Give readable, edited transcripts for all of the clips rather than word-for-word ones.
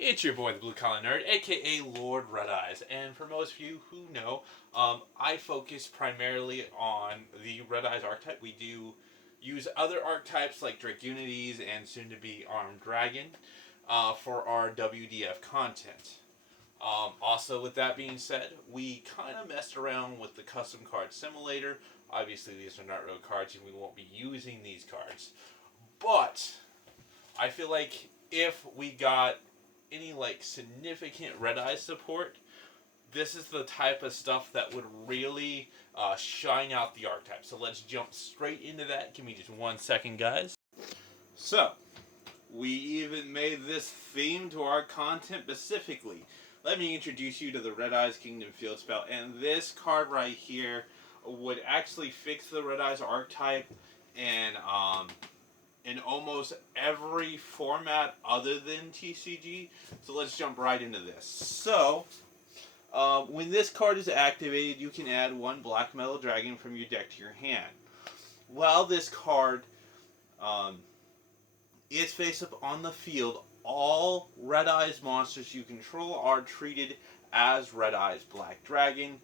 It's your boy, the Blue Collar Nerd, aka Lord Red Eyes, and for most of you who know, I focus primarily on the Red Eyes archetype. We do use other archetypes like Dracunities and soon to be Armed Dragon for our WDF content. Also, with that being said, we kind of messed around with the custom card simulator. Obviously, these are not real cards, and we won't be using these cards. But I feel like if we got any like significant Red Eye support, this is the type of stuff that would really shine out the archetype. So let's jump straight into that. Give me just 1 second, guys. So, we even made this theme to our content specifically. Let me introduce you to the Red Eyes Kingdom Field Spell, and this card right here would actually fix the Red Eyes archetype and in almost every format other than TCG. So let's jump right into this. So, when this card is activated, you can add one Black Metal Dragon from your deck to your hand. While this card is face up on the field, all Red Eyes monsters you control are treated as Red Eyes Black Dragon.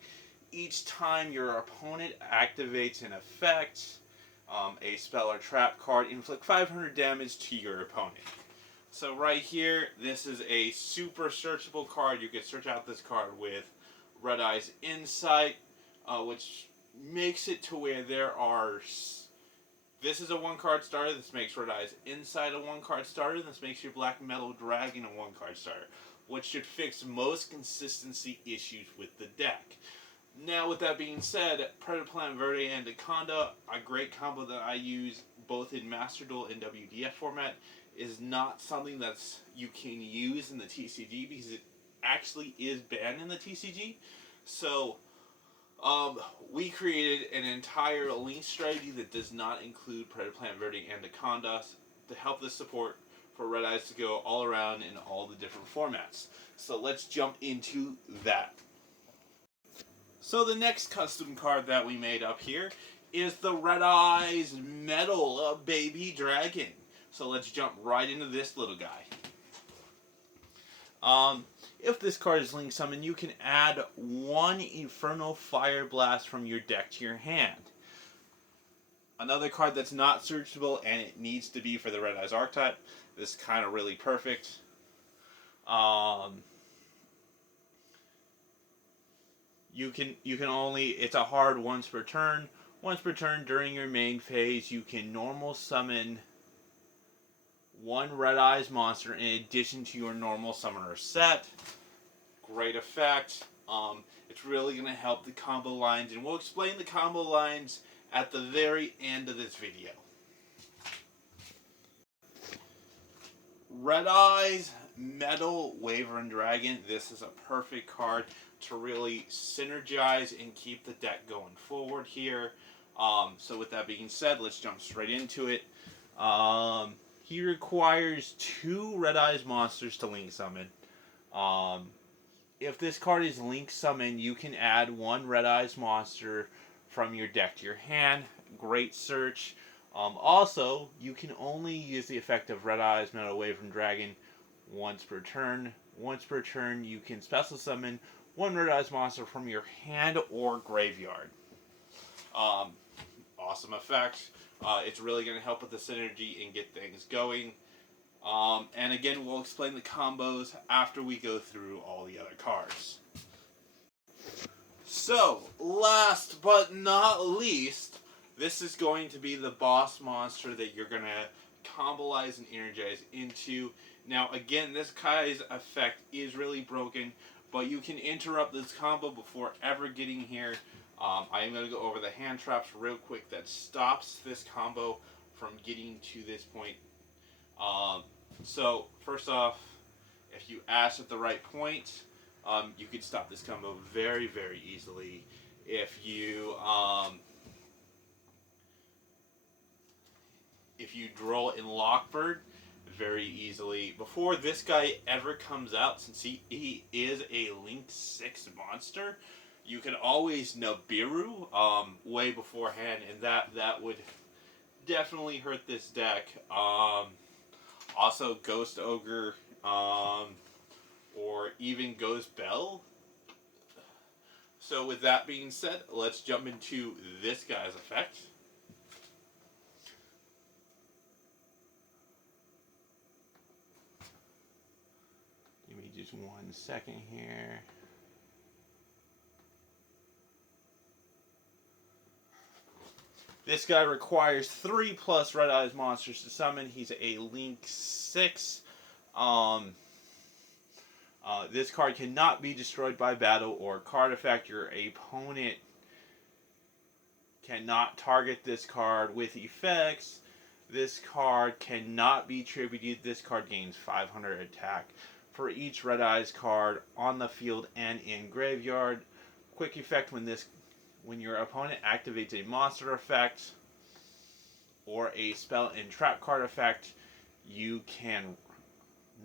Each time your opponent activates an effect, a spell or trap card, inflict 500 damage to your opponent. So right here, this is a super searchable card. You can search out this card with Red Eyes Insight, which makes it to where there are... This is a one-card starter. This makes Red Eyes Insight a one-card starter. This makes your Black Metal Dragon a one-card starter, which should fix most consistency issues with the deck. Now, with that being said, Predator Plant Verde and Anaconda, a great combo that I use both in Master Duel and WDF format, is not something that's you can use in the TCG because it actually is banned in the TCG. So, we created an entire link strategy that does not include Predator Plant Verde and Anaconda to help the support for Red Eyes to go all around in all the different formats. So let's jump into that. So the next custom card that we made up here is the Red Eyes Metal Baby Dragon. So let's jump right into this little guy. If this card is Link Summon, you can add one Infernal Fire Blast from your deck to your hand. Another card that's not searchable and it needs to be for the Red Eyes archetype. This is kind of really perfect. You can only, it's a hard once per turn. Once per turn during your main phase, you can normal summon one Red Eyes monster in addition to your normal summoner set. Great effect. It's really going to help the combo lines, and we'll explain the combo lines at the very end of this video. Red Eyes Metal Wyvern Dragon. This is a perfect card to really synergize and keep the deck going forward here. So with that being said, let's jump straight into it. He requires 2 Red Eyes monsters to Link Summon. If this card is Link Summon, you can add 1 Red Eyes monster from your deck to your hand. Great search. Also, you can only use the effect of Red Eyes Metal Wyvern Dragon once per turn. Once per turn, you can special summon 1 Red Eyes monster from your hand or graveyard. Awesome effect. It's really going to help with the synergy and get things going. And again, we'll explain the combos after we go through all the other cards. So, last but not least, this is going to be the boss monster that you're going to combolize and energize into. Now, again, this guy's effect is really broken, but you can interrupt this combo before ever getting here. I am going to go over the hand traps real quick that stops this combo from getting to this point. So, first off, if you ash at the right point, you can stop this combo very, very easily. If you draw in Lockbird, very easily. Before this guy ever comes out, since he is a Link 6 monster, you can always Nibiru way beforehand, and that would definitely hurt this deck. Also, Ghost Ogre even goes Bell. So with that being said, let's jump into this guy's effect. Give me just 1 second here. This guy requires 3+ Red Eyes monsters to summon. He's a Link 6. This card cannot be destroyed by battle or card effect. Your opponent cannot target this card with effects. This card cannot be tributed. This card gains 500 attack for each Red Eyes card on the field and in graveyard. Quick effect: when your opponent activates a monster effect or a spell and trap card effect, you can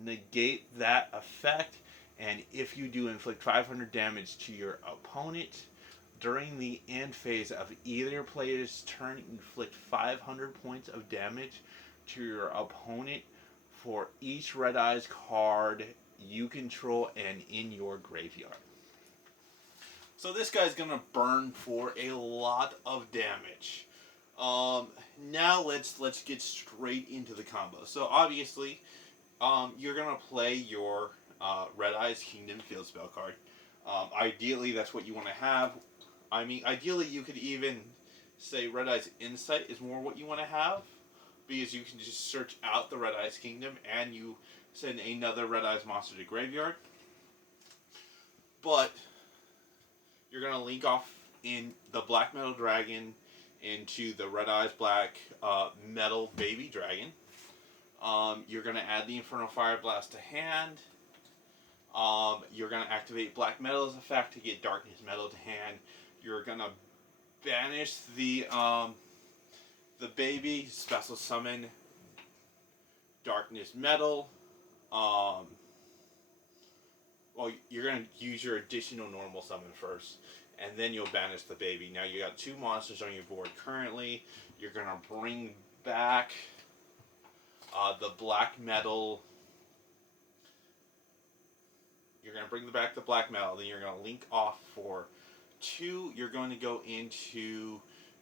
negate that effect, and if you do, inflict 500 damage to your opponent. During the end phase of either player's turn, inflict 500 points of damage to your opponent for each Red Eyes card you control and in your graveyard. So this guy's gonna burn for a lot of damage. Now let's get straight into the combo. So obviously, you're gonna play your Red Eyes Kingdom field spell card. Ideally, that's what you want to have. I mean, ideally, you could even say Red Eyes Insight is more what you want to have, because you can just search out the Red Eyes Kingdom and you send another Red Eyes monster to graveyard. But you're going to link off in the Black Metal Dragon into the Red Eyes Black Metal Baby Dragon. You're going to add the Infernal Fire Blast to hand. You're going to activate Black Metal's effect to get Darkness Metal to hand. You're going to banish the baby, special summon Darkness Metal. Well, you're going to use your additional normal summon first, and then you'll banish the baby. Now you got 2 monsters on your board currently. You're going to bring back the Black Metal. You're going to bring back the Black Metal. Then you're going to link off for 2. You're going to go into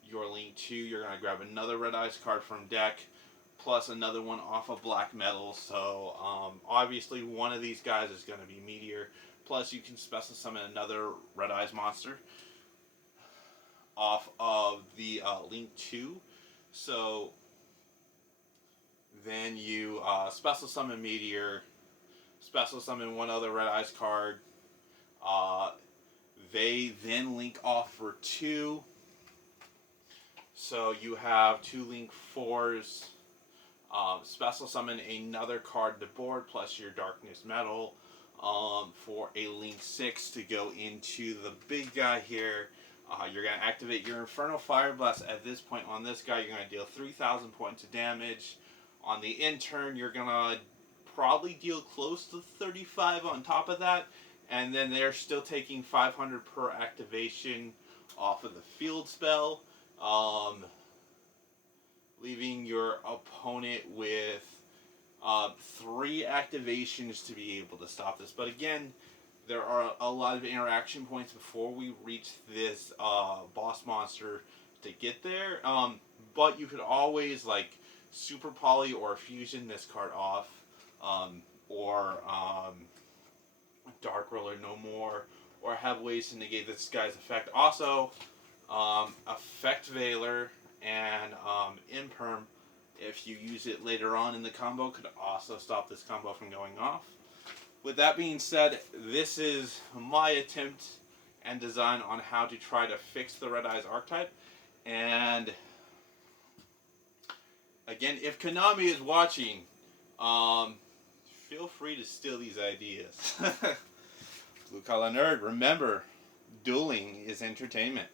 your link 2. You're going to grab another Red Eyes card from deck, plus another one off of Black Metal. So obviously one of these guys is going to be Meteor. Plus you can special summon another Red Eyes monster off of the link 2. So then you special summon Meteor, special summon one other Red Eyes card. They then link off for 2. So you have 2 link 4s. Special summon another card to board plus your Darkness Metal for a link 6 to go into the big guy here. You're going to activate your Infernal Fire Blast. At this point on this guy, you're going to deal 3,000 points of damage. On the end turn, you're going to probably deal close to 35 on top of that. And then they're still taking 500 per activation off of the field spell. Leaving your opponent with 3 activations to be able to stop this. But again, there are a lot of interaction points before we reach this boss monster to get there. But you could always like Super Poly or Fusion this card off, or Dark Roller no more, or have ways to negate this guy's effect. Also, Effect Veiler and Imperm, if you use it later on in the combo, could also stop this combo from going off. With that being said, this is my attempt and design on how to try to fix the Red Eyes archetype. And again, if Konami is watching, feel free to steal these ideas. Blue Collar Nerd, remember, dueling is entertainment.